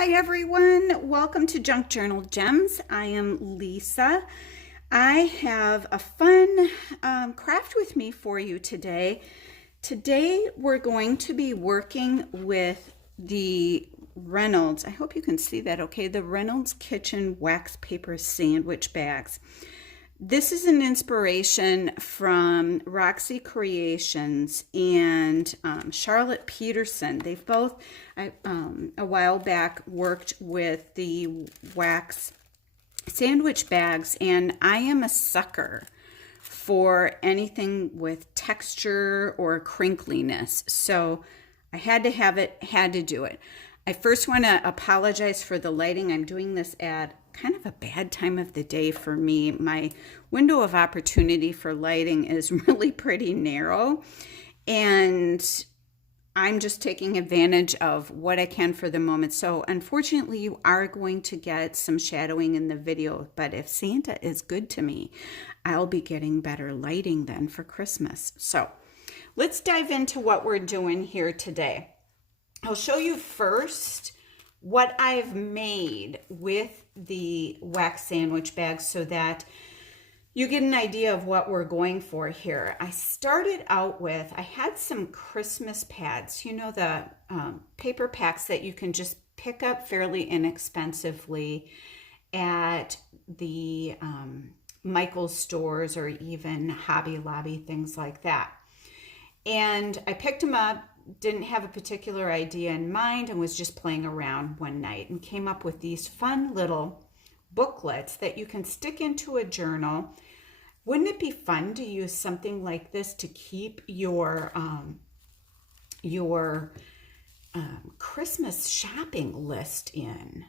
Hi everyone, welcome to Junk Journal Gems. I am Lisa. I have a fun craft with me for you today. Today we're going to be working with the Reynolds, I hope you can see that okay, the Reynolds Kitchen Wax Paper Sandwich Bags. This is an inspiration from Roxy Creations and Charlotte Peterson. They've both, a while back, worked with the wax sandwich bags, and I am a sucker for anything with texture or crinkliness. So I had to have it, had to do it. I first want to apologize for the lighting. I'm doing this at kind of a bad time of the day for me. My window of opportunity for lighting is really pretty narrow, and I'm just taking advantage of what I can for the moment. So unfortunately, you are going to get some shadowing in the video, but if Santa is good to me, I'll be getting better lighting then for Christmas. So let's dive into what we're doing here today. I'll show you first what I've made with the wax sandwich bags so that you get an idea of what we're going for here. I started out with, I had some Christmas pads, you know, the paper packs that you can just pick up fairly inexpensively at the Michael's stores or even Hobby Lobby, things like that. And I picked them up, didn't have a particular idea in mind, and was just playing around one night and came up with these fun little booklets that you can stick into a journal. Wouldn't it be fun to use something like this to keep your Christmas shopping list in?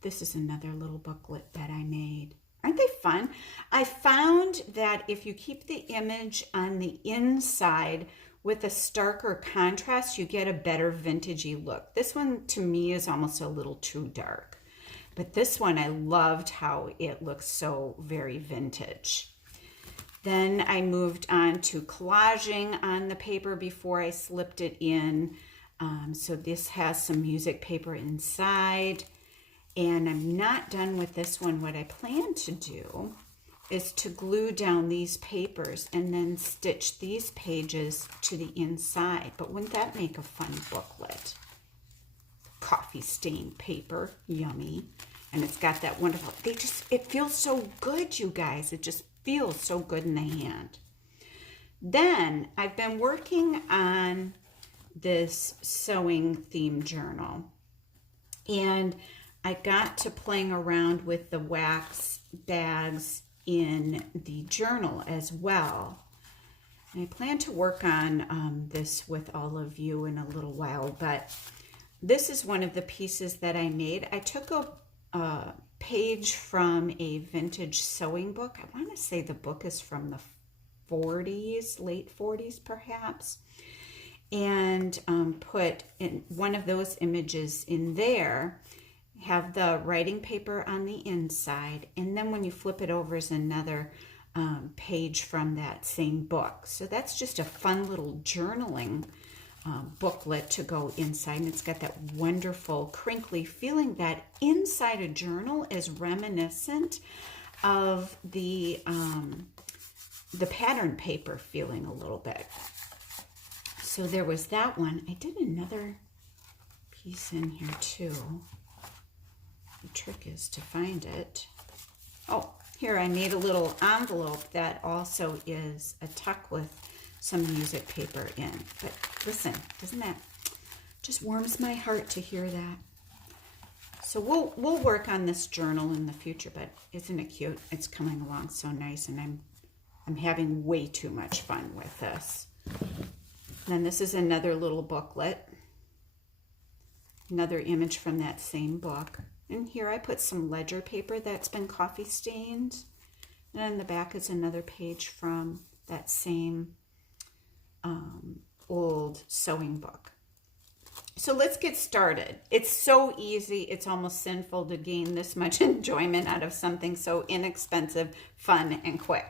This is another little booklet that I made. Aren't they fun? I found that if you keep the image on the inside with a starker contrast, you get a better vintagey look. This one to me is almost a little too dark, but this one I loved how it looks so very vintage. Then I moved on to collaging on the paper before I slipped it in. So this has some music paper inside, and I'm not done with this one. What I plan to do is to glue down these papers and then stitch these pages to the inside. But wouldn't that make a fun booklet? Coffee stained paper, yummy. And it's got that wonderful, it feels so good, you guys. It just feels so good in the hand. Then I've been working on this sewing theme journal, and I got to playing around with the wax bags in the journal as well. And I plan to work on this with all of you in a little while, but this is one of the pieces that I made. I took a page from a vintage sewing book. I want to say the book is from the 40s, late 40s perhaps, and put in one of those images in there. Have the writing paper on the inside, and then when you flip it over is another page from that same book. So that's just a fun little journaling booklet to go inside, and it's got that wonderful crinkly feeling that inside a journal is reminiscent of the pattern paper feeling a little bit. So there was that one. I did another piece in here too. The trick is to find it. Oh, here I made a little envelope that also is a tuck with some music paper in. But listen, doesn't that just warms my heart to hear that? So we'll work on this journal in the future, but isn't it cute? It's coming along so nice, and I'm having way too much fun with this. Then this is another little booklet. Another image from that same book. And here I put some ledger paper that's been coffee stained. And on the back is another page from that same old sewing book. So let's get started. It's so easy. It's almost sinful to gain this much enjoyment out of something so inexpensive, fun, and quick.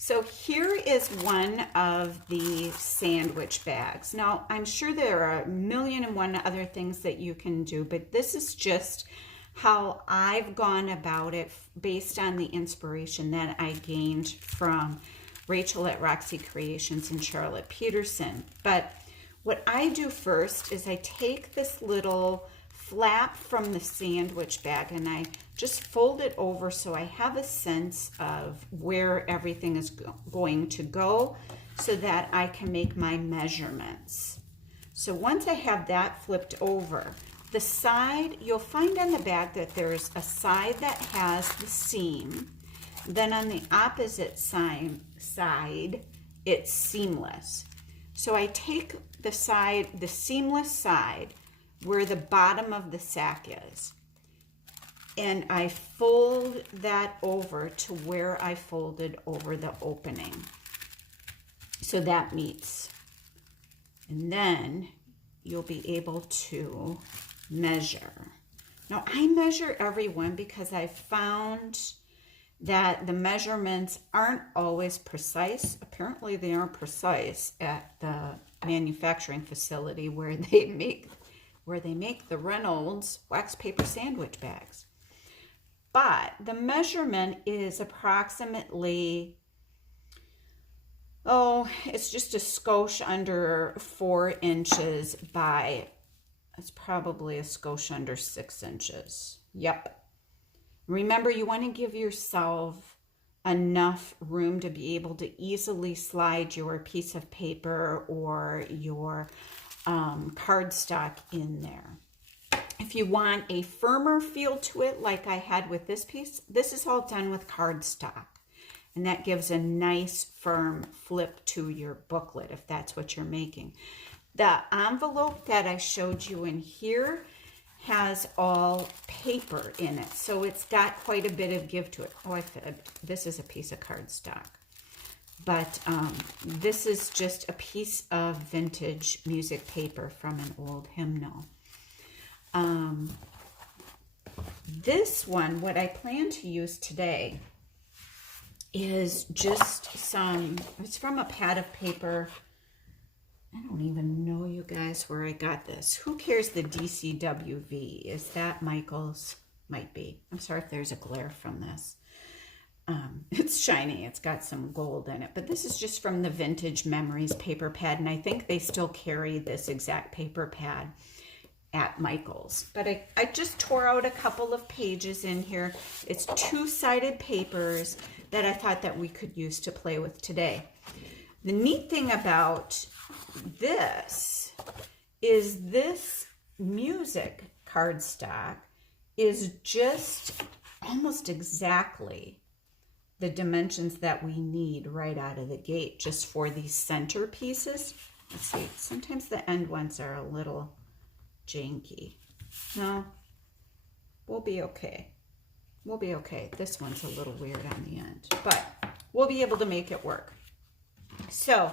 So here is one of the sandwich bags. Now, I'm sure there are a million and one other things that you can do, but this is just how I've gone about it based on the inspiration that I gained from Rachel at Roxy Creations and Charlotte Peterson. But what I do first is I take this little flap from the sandwich bag and I just fold it over so I have a sense of where everything is going to go so that I can make my measurements. So once I have that flipped over, the side, you'll find on the bag that there's a side that has the seam. Then on the opposite side, it's seamless. So I take the side, the seamless side, where the bottom of the sack is, and I fold that over to where I folded over the opening. So that meets. And then you'll be able to measure. Now I measure every one because I've found that the measurements aren't always precise. Apparently they aren't precise at the manufacturing facility where they make the Reynolds wax paper sandwich bags. But the measurement is approximately, it's just a skosh under 4 inches by, it's probably a skosh under 6 inches. Yep. Remember, you want to give yourself enough room to be able to easily slide your piece of paper or your cardstock in there. If you want a firmer feel to it, like I had with this piece, this is all done with cardstock. And that gives a nice firm flip to your booklet if that's what you're making. The envelope that I showed you in here has all paper in it. So it's got quite a bit of give to it. Oh, this is a piece of cardstock. But this is just a piece of vintage music paper from an old hymnal. This one, what I plan to use today is just it's from a pad of paper. I don't even know, you guys, where I got this. Who cares the DCWV? Is that Michael's? Might be. I'm sorry if there's a glare from this. It's shiny. It's got some gold in it. But this is just from the Vintage Memories paper pad. And I think they still carry this exact paper pad at Michael's. But I just tore out a couple of pages in here. It's two-sided papers that I thought that we could use to play with today. The neat thing about this is this music cardstock is just almost exactly the dimensions that we need right out of the gate just for these center pieces. Let's see, sometimes the end ones are a little janky. No, we'll be okay. We'll be okay. This one's a little weird on the end, but we'll be able to make it work. So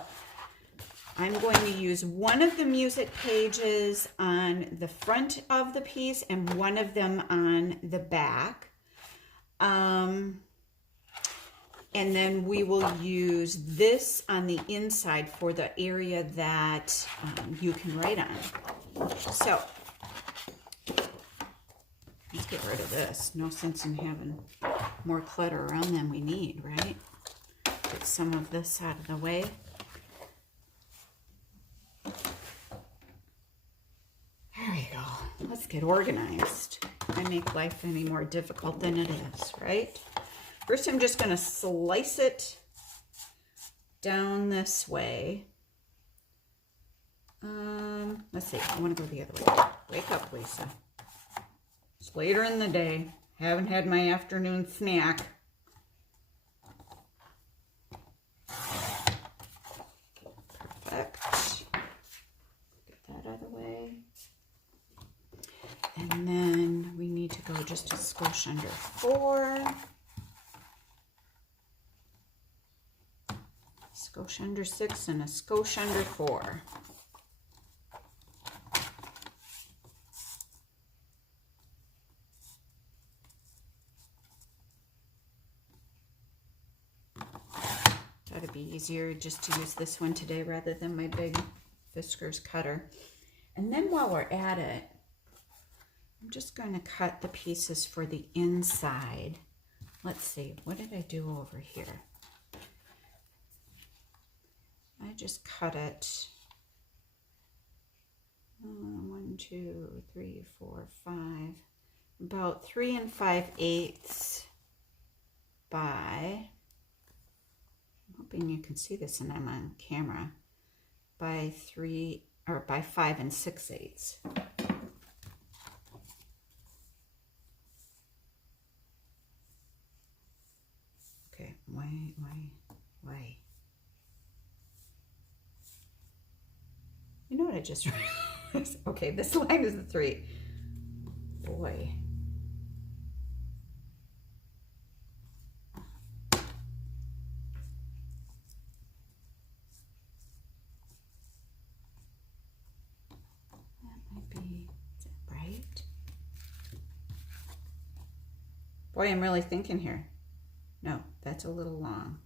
I'm going to use one of the music pages on the front of the piece and one of them on the back. And then we will use this on the inside for the area that you can write on. So let's get rid of this. No sense in having more clutter around than we need, right? Get some of this out of the way. There we go. Let's get organized. I make life any more difficult than it is, right? First, I'm just going to slice it down this way. Let's see. I want to go the other way. Wake up, Lisa. It's later in the day. Haven't had my afternoon snack. Perfect. Get that out of the way. And then we need to go just a skosh under 4. Skosh under 6 and a skosh under 4. be easier just to use this one today rather than my big Fiskars cutter. And then while we're at it, I'm just going to cut the pieces for the inside. Let's see, what did I do over here? I just cut it 1, 2, 3, 4, 5, about 3 5/8 by, I'm hoping you can see this and I'm on camera, by 5 6/8. Okay, why? You know what I just realized? Okay, this line is the 3. Boy. That might be, is that right? Boy, I'm really thinking here. No, that's a little long.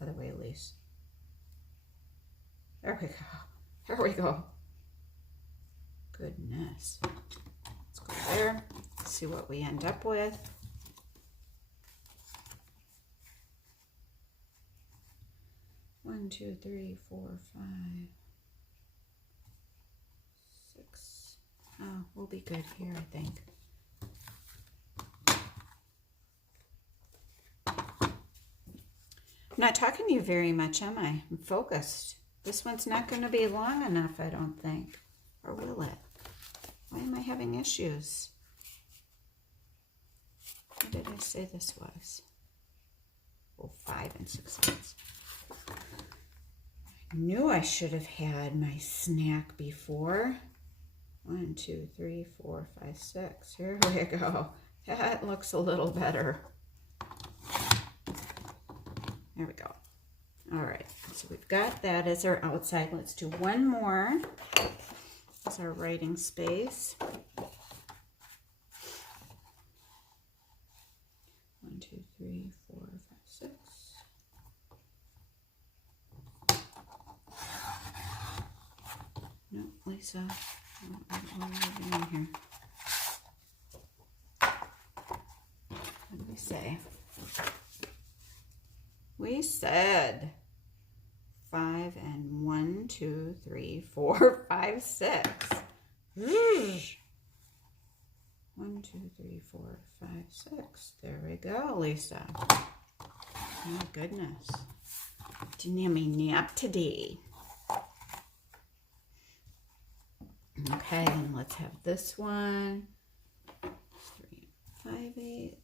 Other way, Elise. There we go. There we go. Goodness. Let's go there. See what we end up with. One, 2, 3, 4, 5, 6. Oh, we'll be good here, I think. I'm not talking to you very much, am I? I'm focused. This one's not going to be long enough, I don't think. Or will it? Why am I having issues? What did I say this was? Oh, 5 6/8. I knew I should have had my snack before. 1, 2, 3, 4, 5, 6. Here we go. That looks a little better. There we go. All right, so we've got that as our outside. Let's do one more as our writing space. 1, 2, 3, 4, 5, 6. No, Lisa, what are you doing here? What did we say? We said 5 and 1, 2, 3, 4, 5, 6. 1, 2, 3, 4, 5, 6. There we go, Lisa. Oh, goodness. Didn't have me nap today. Okay, and let's have this one. 3 5/8.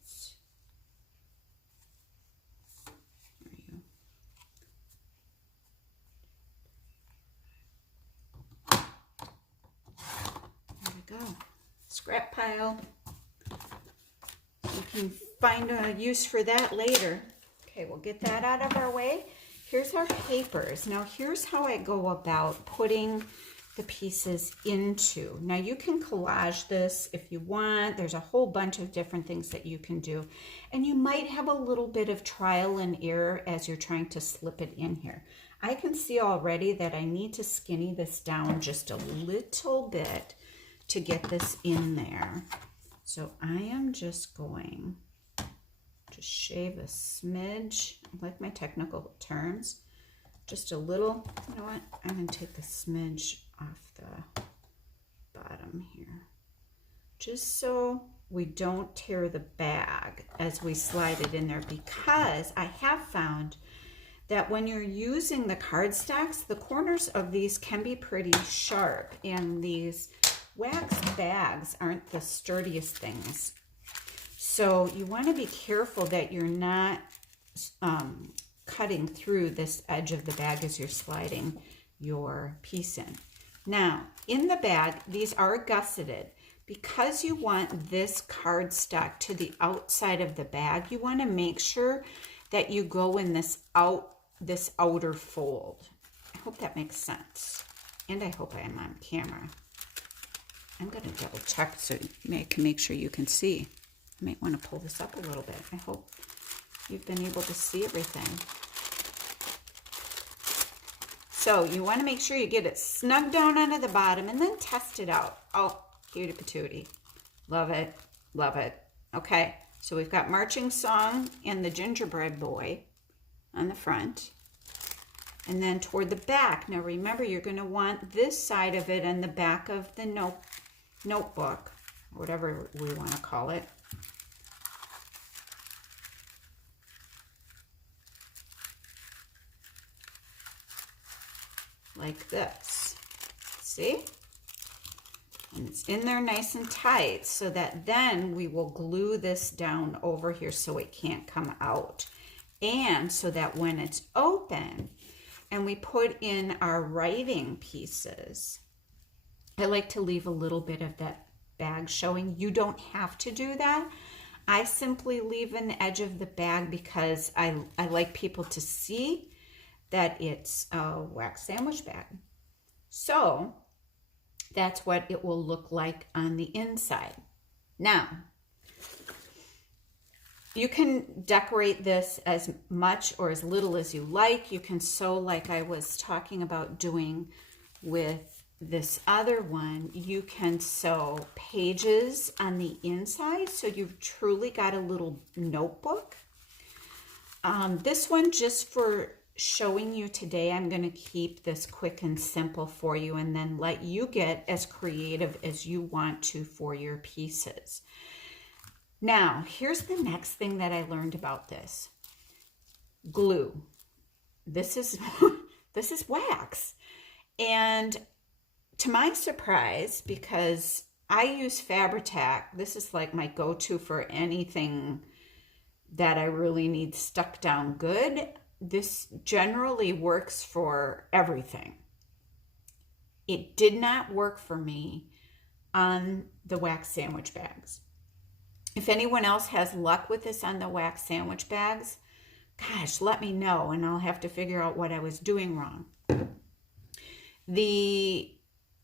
Scrap pile. You can find a use for that later. Okay, we'll get that out of our way. Here's our papers. Now here's how I go about putting the pieces into. Now you can collage this if you want. There's a whole bunch of different things that you can do. And you might have a little bit of trial and error as you're trying to slip it in here. I can see already that I need to skinny this down just a little bit to get this in there. So I am just going to shave a smidge, I like my technical terms, just a little, you know what, I'm going to take a smidge off the bottom here, just so we don't tear the bag as we slide it in there, because I have found that when you're using the cardstocks, the corners of these can be pretty sharp, and these wax bags aren't the sturdiest things. So you want to be careful that you're not cutting through this edge of the bag as you're sliding your piece in. Now, in the bag, these are gusseted. Because you want this cardstock to the outside of the bag, you want to make sure that you go in this outer fold. I hope that makes sense. And I hope I am on camera. I'm going to double check so I can make sure you can see. I might want to pull this up a little bit. I hope you've been able to see everything. So you want to make sure you get it snug down onto the bottom and then test it out. Oh, cutie patootie. Love it. Love it. Okay, so we've got Marching Song and the Gingerbread Boy on the front. And then toward the back, now remember, you're going to want this side of it and the back of the notebook, whatever we want to call it. Like this. See? And it's in there nice and tight so that then we will glue this down over here so it can't come out. And so that when it's open and we put in our writing pieces, I like to leave a little bit of that bag showing. You don't have to do that. I simply leave an edge of the bag because I like people to see that it's a wax sandwich bag. So that's what it will look like on the inside. Now, you can decorate this as much or as little as you like. You can sew like I was talking about doing with this other one. You can sew pages on the inside so you've truly got a little notebook. This one, just for showing you today, I'm going to keep this quick and simple for you and then let you get as creative as you want to for your pieces. Now, here's the next thing that I learned about this. Glue. This is this is wax. And to my surprise, because I use Fabri-Tac, this is like my go-to for anything that I really need stuck down good. This generally works for everything. It did not work for me on the wax sandwich bags. If anyone else has luck with this on the wax sandwich bags, gosh, let me know and I'll have to figure out what I was doing wrong. The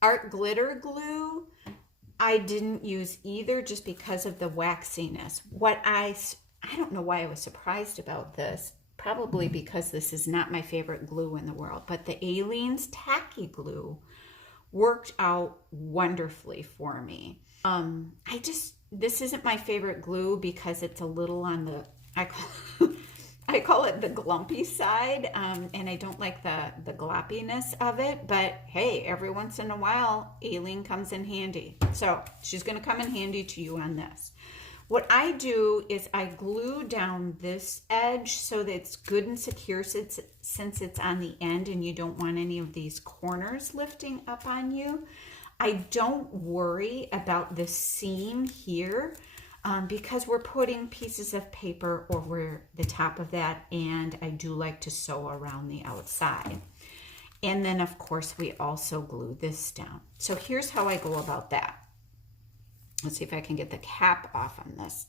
art glitter glue, I didn't use either just because of the waxiness. I don't know why I was surprised about this. Probably because this is not my favorite glue in the world, but the Aleene's tacky glue worked out wonderfully for me. This isn't my favorite glue because it's a little on the, I call it the glumpy side, and I don't like the gloppiness of it, but hey, every once in a while, Aleene comes in handy. So she's gonna come in handy to you on this. What I do is I glue down this edge so that it's good and secure since it's on the end and you don't want any of these corners lifting up on you. I don't worry about the seam here because we're putting pieces of paper over the top of that, and I do like to sew around the outside. And then of course we also glue this down. So here's how I go about that. Let's see if I can get the cap off on this.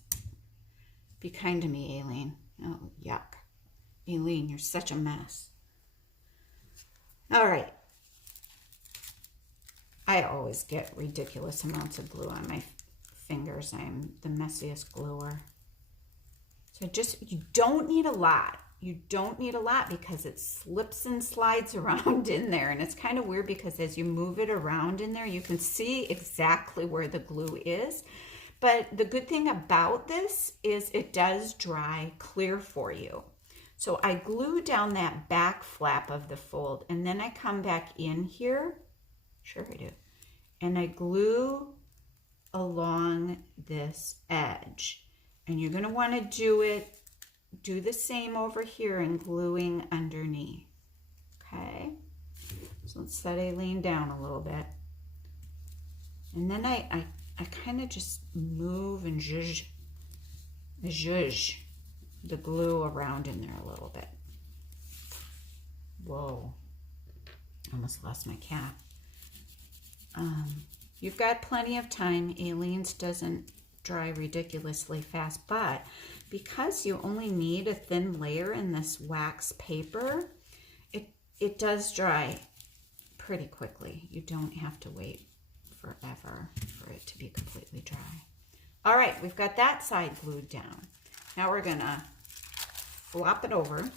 Be kind to me, Aleene. Oh, yuck. Aleene, you're such a mess. All right. I always get ridiculous amounts of glue on my fingers. I'm the messiest gluer. So you don't need a lot. You don't need a lot because it slips and slides around in there. And it's kind of weird because as you move it around in there, you can see exactly where the glue is. But the good thing about this is it does dry clear for you. So I glue down that back flap of the fold, and then I come back in here. Sure I do. And I glue along this edge. And you're going to want to do the same over here and gluing underneath. Okay, so let's set Aleene down a little bit. And then I kind of just move and zhuzh the glue around in there a little bit. Whoa, almost lost my cap. You've got plenty of time. Aleene's doesn't dry ridiculously fast, but because you only need a thin layer in this wax paper, it does dry pretty quickly. You don't have to wait forever for it to be completely dry. All right, we've got that side glued down. Now we're gonna flop it over.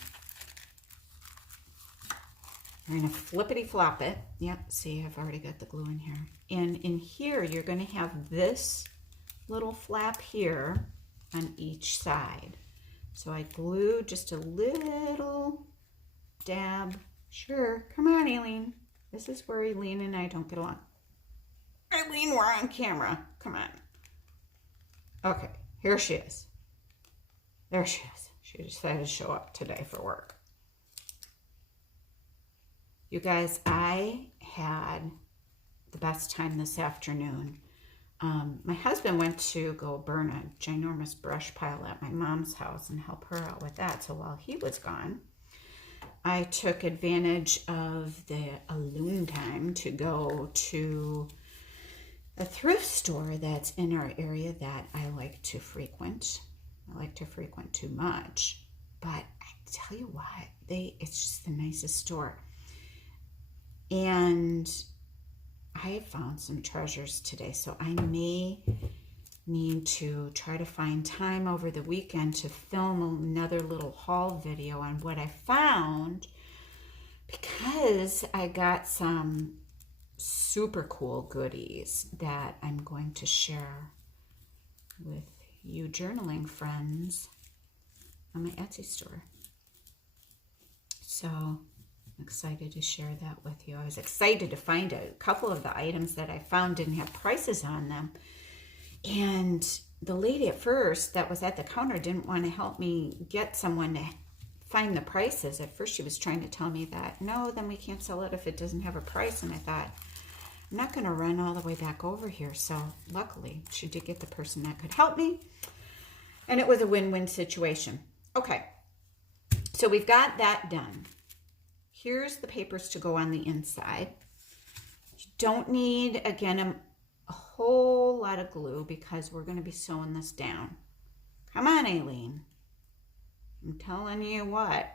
You're going to flippity flop it. Yep, see, I've already got the glue in here. And in here, you're going to have this little flap here on each side. So I glue just a little dab. Sure, come on, Aileen. This is where Aileen and I don't get along. Aileen, we're on camera. Come on. Okay, here she is. There she is. She decided to show up today for work. You guys, I had the best time this afternoon. My husband went to go burn a ginormous brush pile at my mom's house and help her out with that. So while he was gone, I took advantage of the alone time to go to a thrift store that's in our area that I like to frequent. I like to frequent too much, but I tell you what, it's just the nicest store. And I found some treasures today, so I may need to try to find time over the weekend to film another little haul video on what I found, because I got some super cool goodies that I'm going to share with you journaling friends on my Etsy store. So I'm excited to share that with you. I was excited to find a couple of the items that I found didn't have prices on them. And the lady at first that was at the counter didn't want to help me get someone to find the prices. At first she was trying to tell me that, no, then we can't sell it if it doesn't have a price. And I thought, I'm not going to run all the way back over here. So luckily she did get the person that could help me. And it was a win-win situation. Okay, so we've got that done. Here's the papers to go on the inside. You don't need, again, a whole lot of glue because we're going to be sewing this down. Come on, Aileen. I'm telling you what,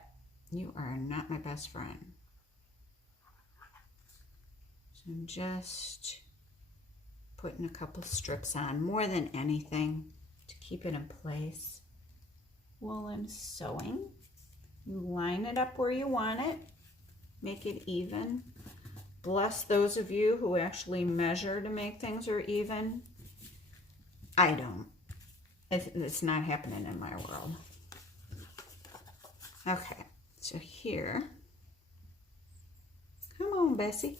you are not my best friend. So I'm just putting a couple strips on, more than anything, to keep it in place. While I'm sewing, you line it up where you want it. Make it even. Bless those of you who actually measure to make things are even. I don't. It's not happening in my world. Okay, so here. Come on, Bessie.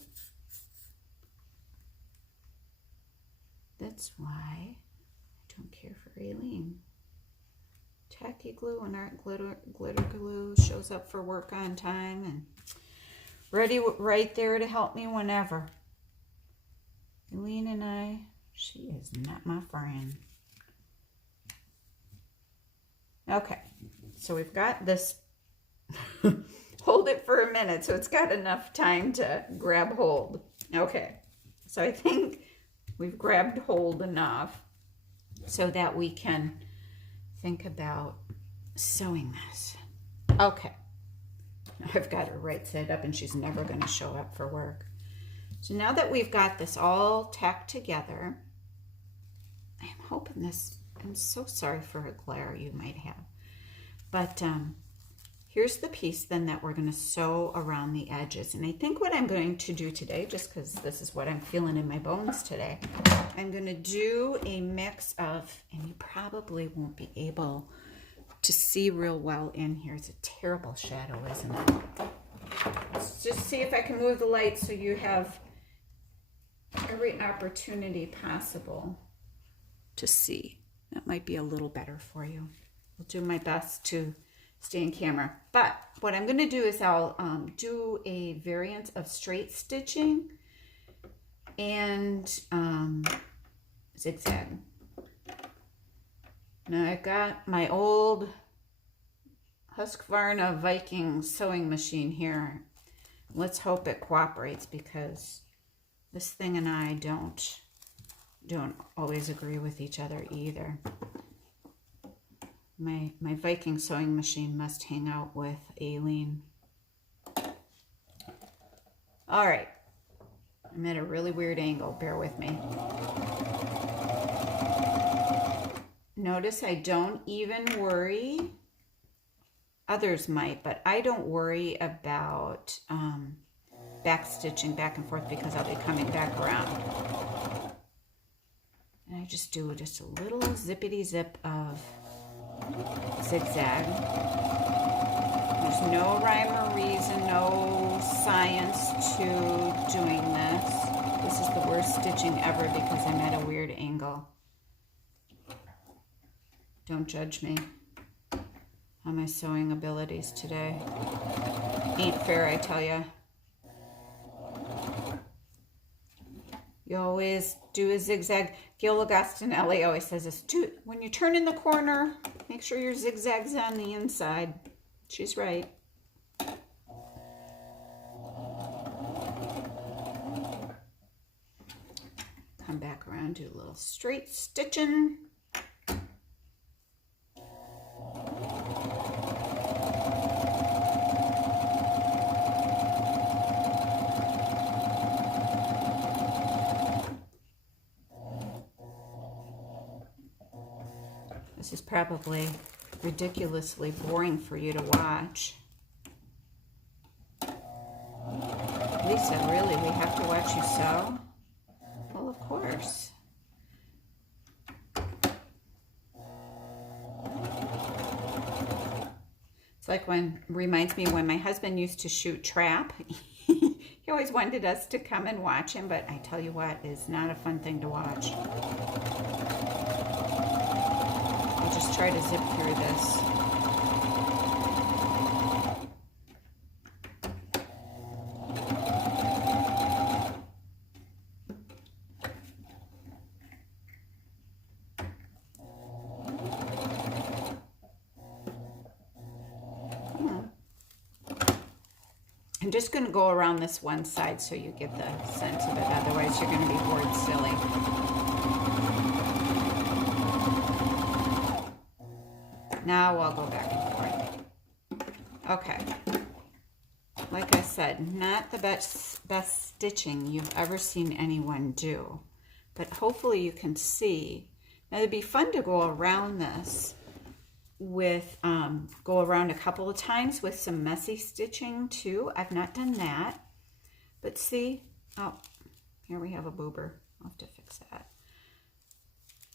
That's why I don't care for Aileen. Tacky glue and art glitter glue shows up for work on time and ready right there to help me whenever. Aileen and I, she is not my friend. Okay, so we've got this. Hold it for a minute so it's got enough time to grab hold. Okay, so I think we've grabbed hold enough so that we can think about sewing this. Okay. I've got her right side up and she's never going to show up for work. So now that we've got this all tacked together, I'm hoping this, I'm so sorry for a glare you might have, but here's the piece then that we're going to sew around the edges. And I think what I'm going to do today, just because this is what I'm feeling in my bones today, I'm going to do a mix of, and you probably won't be able to see real well in here. It's a terrible shadow, isn't it? Let's just see if I can move the light so you have every opportunity possible to see. That might be a little better for you. I'll do my best to stay in camera. But what I'm going to do is I'll do a variant of straight stitching and zigzag. Now I got my old Husqvarna Viking sewing machine here. Let's hope it cooperates because this thing and I don't always agree with each other either. My Viking sewing machine must hang out with Aileen. All right, I'm at a really weird angle, bear with me. Notice I don't even worry Others might, but I don't worry about back stitching back and forth because I'll be coming back around. And I just do just a little zippity zip of zigzag. There's no rhyme or reason, no science to doing this. This is the worst stitching ever because I'm at a weird angle. Don't judge me on my sewing abilities today. Ain't fair, I tell ya. You always do a zigzag. Gil Agostinelli always says this, when you turn in the corner, make sure your zigzag's on the inside. She's right. Come back around, do a little straight stitching. This is probably ridiculously boring for you to watch. Lisa, really, we have to watch you sew? Well, of course. It's like reminds me when my husband used to shoot trap. He always wanted us to come and watch him, but I tell you what, it's not a fun thing to watch. I'll just try to zip through this. I'm just going to go around this one side so you get the sense of it. Otherwise, you're going to be bored silly. Now I'll go back and forth. Okay. Like I said, not the best stitching you've ever seen anyone do. But hopefully you can see. Now, it'd be fun to go around this with go around a couple of times with some messy stitching too. I've not done that, but see, oh, here we have a boober. I'll have to fix that.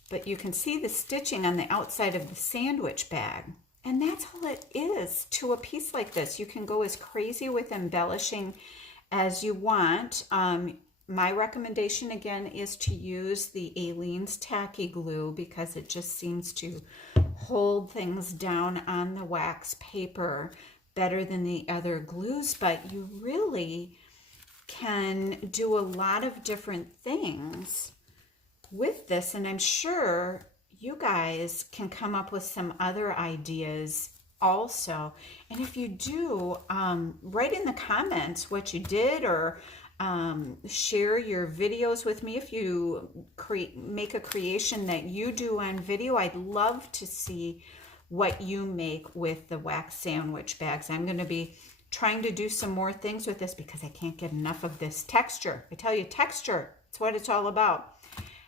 But you can see the stitching on the outside of the sandwich bag, and that's all it is to a piece like this. You can go as crazy with embellishing as you want. My recommendation again is to use the Aleene's tacky glue because it just seems to hold things down on the wax paper better than the other glues, but you really can do a lot of different things with this, and I'm sure you guys can come up with some other ideas also. And if you do, write in the comments what you did, or share your videos with me. If you make a creation that you do on video, I'd love to see what you make with the wax sandwich bags. I'm going to be trying to do some more things with this because I can't get enough of this texture. I tell you, texture, it's what it's all about.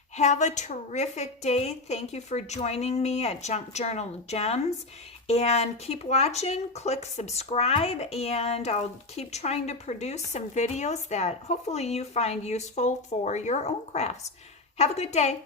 Have a terrific day. Thank you for joining me at Junk Journal Gems. And keep watching, click subscribe, and I'll keep trying to produce some videos that hopefully you find useful for your own crafts. Have a good day.